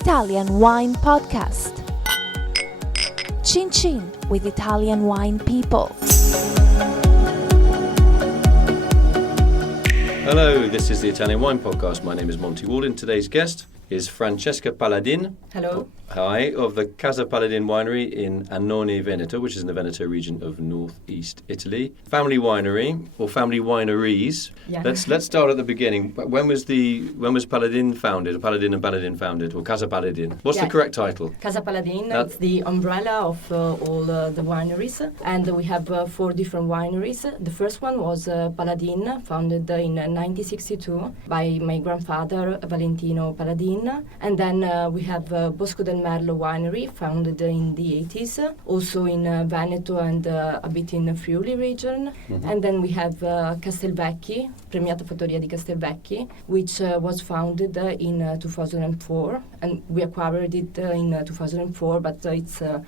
Italian Wine Podcast. Chin Chin with Italian wine people. Hello, this is the Italian Wine Podcast. My name is Monty Waldin. Today's guest is Francesca Paladin. Hello. Hi, of the Casa Paladin winery in Annone, Veneto, which is in the Veneto region of northeast Italy. Family winery, or family wineries. Yeah. Let's start at the beginning. When was Paladin founded, or Paladin and Paladin founded, or Casa Paladin? What's the correct title? Casa Paladin, it's the umbrella of all the wineries, and we have 4 different wineries. The first one was Paladin, founded in 1962 by my grandfather, Valentino Paladin. And then we have Bosco del Merlo winery, founded in the 80s, also in Veneto and a bit in the Friuli region. Mm-hmm. And then we have Castelvecchi, Premiata Fattoria di Castelvecchi, which was founded in 2004, and we acquired it in 2004, but it's a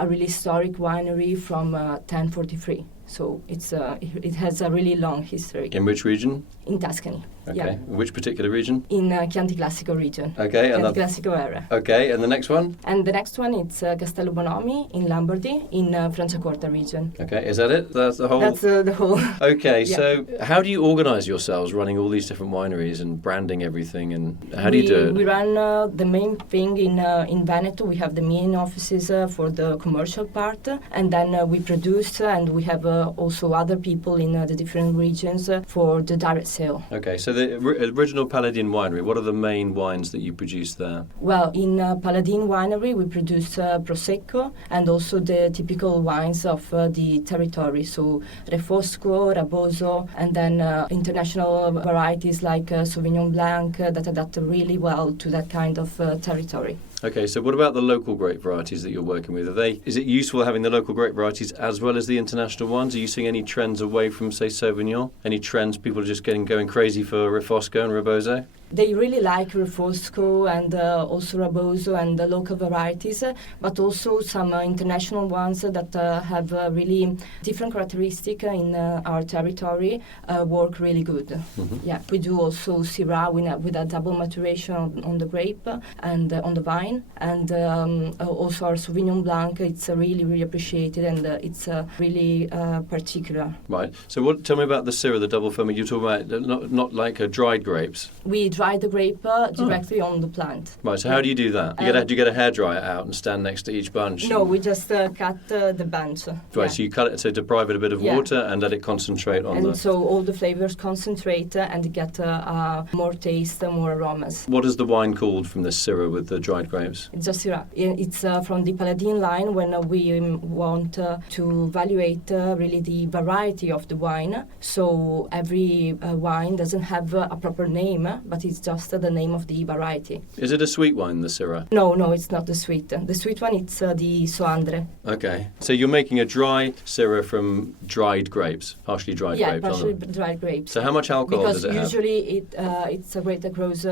really historic winery from 1043. So it has a really long history. In which region? In Tuscany. Okay. Yeah. In which particular region? In Chianti Classico region. Okay. Chianti Classico area. Okay, and the next one? And the next one, it's Castello Bonomi in Lombardy in Franciacorta region. Okay, is that it? That's the whole? That's the whole. Okay, Yeah. So how do you organise yourselves running all these different wineries and branding everything, and how do you do it? We run the main thing in Veneto. We have the main offices for the commercial part, and then we produce, and we have also other people in the different regions for the direct sale. Okay, so the original Paladin winery, what are the main wines that you produce there? Well, in Paladin winery we produce Prosecco and also the typical wines of the territory, so Refosco, Raboso, and then international varieties like Sauvignon Blanc that adapt really well to that kind of territory. Okay, so what about the local grape varieties that you're working with? Is it useful having the local grape varieties as well as the international ones? Are you seeing any trends away from, say, Sauvignon? Any trends, people are just going crazy for Refosco and Raboso? They really like Refosco and also Raboso and the local varieties, but also some international ones that have really different characteristics in our territory work really good. Mm-hmm. Yeah, we do also Syrah with a double maturation on the grape and on the vine, and also our Sauvignon Blanc. It's really, really appreciated, and it's really particular. Right. So tell me about the Syrah, the double ferment. You're talking about not like dried grapes. We dry the grape directly on the plant. Right, so how do you do that? Do you get a hairdryer out and stand next to each bunch? No, we just cut the bunch. Right, yeah. So you cut it to deprive it a bit of water and let it concentrate on and so all the flavors concentrate and get more taste, more aromas. What is the wine called from this Syrah with the dried grapes? It's just Syrah. It's from the Paladin line when we want to evaluate really the variety of the wine. So every wine doesn't have a proper name, but it's just the name of the variety. Is it a sweet wine, the Syrah? No, it's not the sweet. The sweet one, it's the Soandre. Okay. So you're making a dry Syrah from dried grapes, partially dried grapes? Yeah, partially dried grapes. So how much alcohol does it have? Because usually it's a grape that grows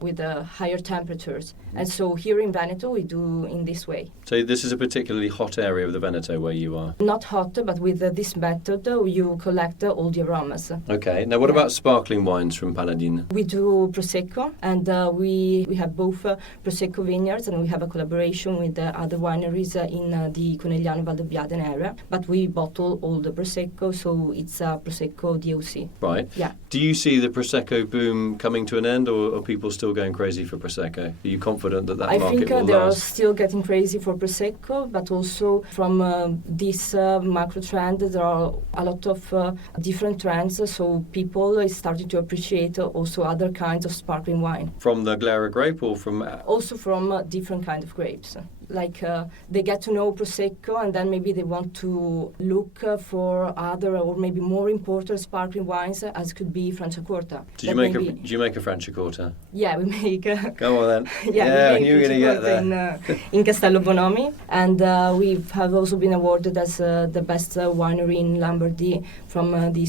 with higher temperatures. And so here in Veneto, we do in this way. So this is a particularly hot area of the Veneto where you are? Not hot, but with this method, you collect all the aromas. Okay. Now what about sparkling wines from Paladin? We do Prosecco, and we have both Prosecco vineyards, and we have a collaboration with other wineries in the Conegliano Valdobbiadene area. But we bottle all the Prosecco, so it's a Prosecco DOC. Right. Yeah. Do you see the Prosecco boom coming to an end, or are people still going crazy for Prosecco? Are you confident that I market think will they are last? still getting crazy for Prosecco, but also from this macro trend, there are a lot of different trends, so people are starting to appreciate also other kinds of sparkling wine. From the Glera grape or from... Also from different kind of grapes. Like they get to know Prosecco, and then maybe they want to look for other or maybe more important sparkling wines, as could be Franciacorta. Do you make a Franciacorta? Yeah, we make. Go on then. Yeah, we knew you were going to get there. In Castello Bonomi, and we have also been awarded as the best winery in Lombardy from the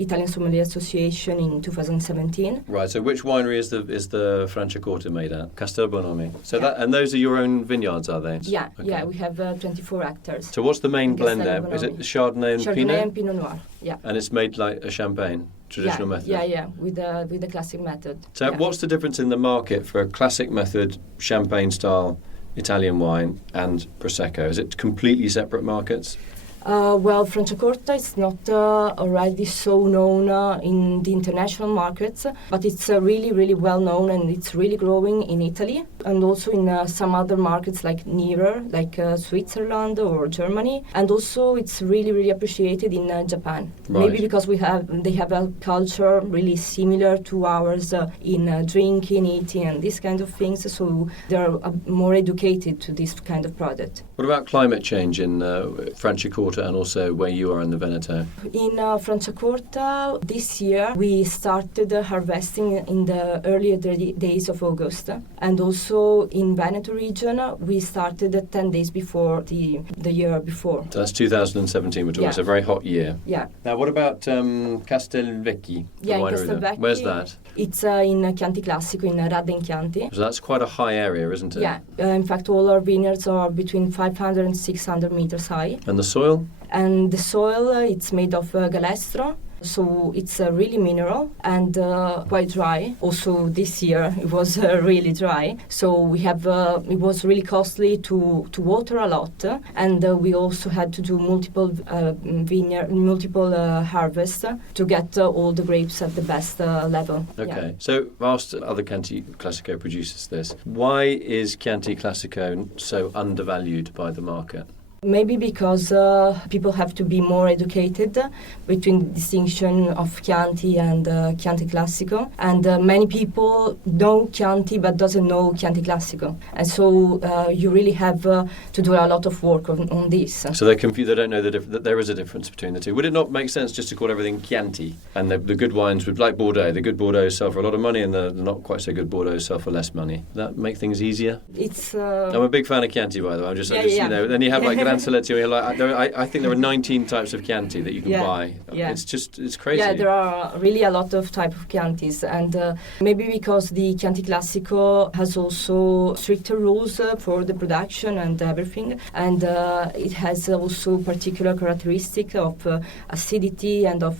Italian Sommelier Association in 2017. Right. So which winery is the Franciacorta made at? Castello Bonomi. So yeah. and those are your own vineyards, are they? Yeah, okay. Yeah, we have 24 hectares. So what's the main blend there? Is it Chardonnay and Pinot? Chardonnay and Pinot Noir, yeah. And it's made like a champagne? traditional method. Yeah, with the classic method. So yeah. what's the difference in the market for a classic method champagne-style Italian wine and Prosecco? Is it completely separate markets? Well, Franciacorta is not already so known in the international markets, but it's really, really well known and it's really growing in Italy and also in some other markets like nearer, like Switzerland or Germany. And also it's really, really appreciated in Japan. Right. Maybe because they have a culture really similar to ours in drinking, eating and these kind of things. So they're more educated to this kind of product. What about climate change in Franciacorta and also where you are in the Veneto? In Franciacorta, this year we started harvesting in the earlier days of August. And also in Veneto region, we started 10 days before the year before. So that's 2017 we're talking, Yeah. It's a very hot year. Yeah. Now what about Castelvecchi? the Yeah, in winery there? Castelvecchi. Where's that? It's in Chianti Classico, in Radda Chianti. So that's quite a high area, isn't it? Yeah, in fact all our vineyards are between 500 and 600 meters high. And the soil? And the soil, it's made of galestro, so it's really mineral and quite dry. Also this year it was really dry, so we have it was really costly to water a lot, and we also had to do multiple harvests to get all the grapes at the best level. Okay, Yeah. so I've asked other Chianti Classico producers this. Why is Chianti Classico so undervalued by the market? Maybe because people have to be more educated between the distinction of Chianti and Chianti Classico, and many people know Chianti but doesn't know Chianti Classico, and so you really have to do a lot of work on this. So they're confused. They don't know that there is a difference between the two. Would it not make sense just to call everything Chianti? And the good wines would, like Bordeaux, the good Bordeaux sell for a lot of money, and the not quite so good Bordeaux sell for less money. Does that make things easier? It's. I'm a big fan of Chianti, by the way. Yeah. You know. Then you have like Gran Selezione. I think there are 19 types of Chianti that you can buy. Yeah. It's crazy. Yeah, there are really a lot of type of Chiantis, and maybe because the Chianti Classico has also stricter rules for the production and everything, and it has also particular characteristic of acidity and of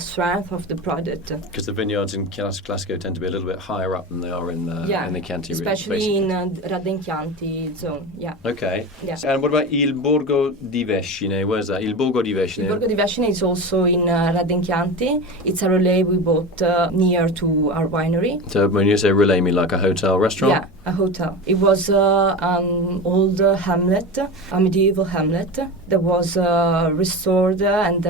strength of the product. Because the vineyards in Classico tend to be a little bit higher up than they are in the Chianti region. Especially in Radda Chianti zone. Yeah. Okay. Yeah. And what about Il Borgo di Vescine? Where's that? Il Borgo di Vescine. Il Borgo di Vescine is also in Radda Chianti. It's a relay we bought near to our winery. So when you say relay, you mean like a hotel restaurant? Yeah, a hotel. It was an old hamlet, a medieval hamlet that was restored, and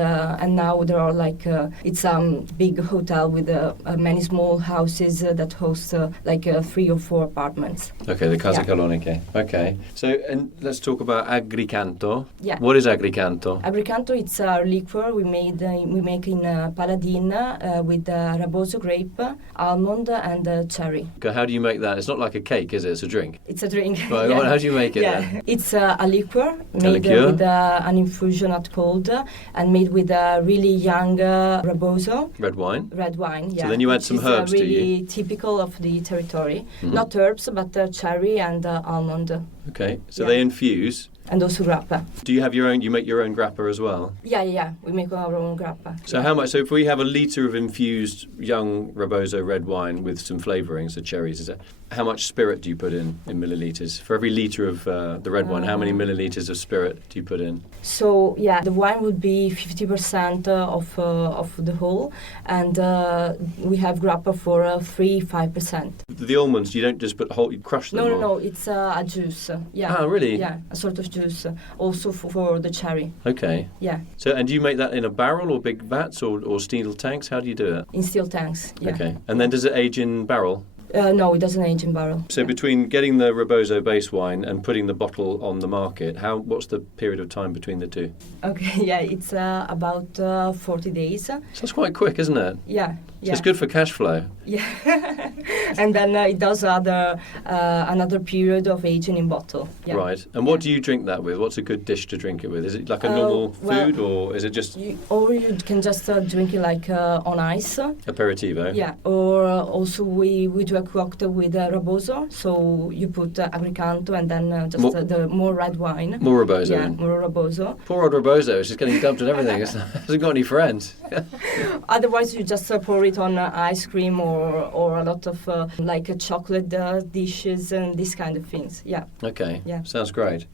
now there are like it's a big hotel with many small houses that host 3 or 4 apartments. Okay, the Casa Paladin. Okay. So and let's talk about Agricanto. Yeah. What is Agricanto? Agricanto, it's a liqueur we make in Paladin with Raboso grape, almond, and cherry. Okay, how do you make that? It's not like a cake, is it? It's a drink. It's a drink. Right, Yeah. how do you make it Yeah, then? it's a liqueur made liqueur? with an infusion at cold and made with a really young Raboso. Red wine? Red wine, yeah. So then you add which some is, herbs, do really typical of the territory. Mhm. Not herbs, but cherry and almond, Okay, so Yeah. they infuse. and also grappa. Do you have your own? You make your own grappa as well. Yeah. We make our own grappa. So how much? So if we have a litre of infused young Raboso red wine with some flavourings, the cherries, is it? How much spirit do you put in millilitres? For every litre of the red wine, how many millilitres of spirit do you put in? So yeah, the wine would be 50% of the whole, and we have grappa for 3-5%. The almonds, you don't just put whole, you crush them? No, it's a juice. Yeah. Ah, really? Yeah, a sort of juice. Also for the cherry. Okay. Yeah, So, and do you make that in a barrel or big vats or steel tanks? How do you do it? in steel tanks. Yeah. Okay. And then does it age in barrel? No, it doesn't age in barrel. So between getting the Raboso base wine and putting the bottle on the market, what's the period of time between the two? Okay, yeah, it's about 40 days. So that's quite quick, isn't it? Yeah. So it's good for cash flow. Yeah. and then it does another period of aging in bottle. Yeah. Right. And what do you drink that with? What's a good dish to drink it with? Is it like a normal food, or is it just or you can just drink it like on ice. Aperitivo. Yeah. Or also we do a cocktail with Raboso. So you put Agricanto and then just the more red wine. More Raboso. Yeah, more Raboso. Poor old Raboso is just getting dumped on everything. It hasn't got any friends. Otherwise, you just pour it on ice cream or a lot of like chocolate dishes and these kind of things. Yeah. Okay. Yeah. Sounds great.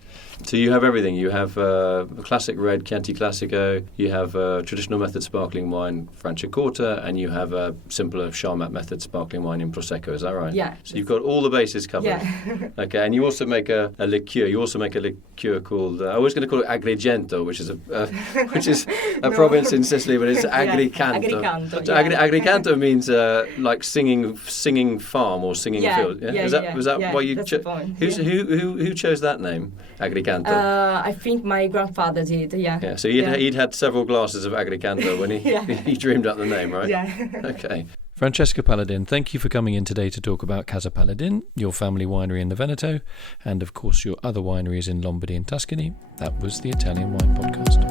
So you have everything. You have a classic red Chianti Classico, you have a traditional method sparkling wine Franciacorta, and you have a simpler Charmat method sparkling wine in Prosecco. Is that right? Yeah. So you've got all the bases covered. Yeah. Okay, and you also make a liqueur. You also make a liqueur called I was going to call it Agrigento, which is a province in Sicily, but it's Agricanto. Agricanto. So Agricanto means like singing farm or singing field. Yeah? Was that why you that's the point. Who chose that name, Agricanto? I think my grandfather did. Yeah. Yeah. So he'd had several glasses of Agricanto when he dreamed up the name, right? Yeah. Okay. Francesca Paladin, thank you for coming in today to talk about Casa Paladin, your family winery in the Veneto, and of course your other wineries in Lombardy and Tuscany. That was the Italian Wine Podcast.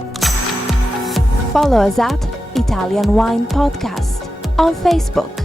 Follow us at Italian Wine Podcast on Facebook.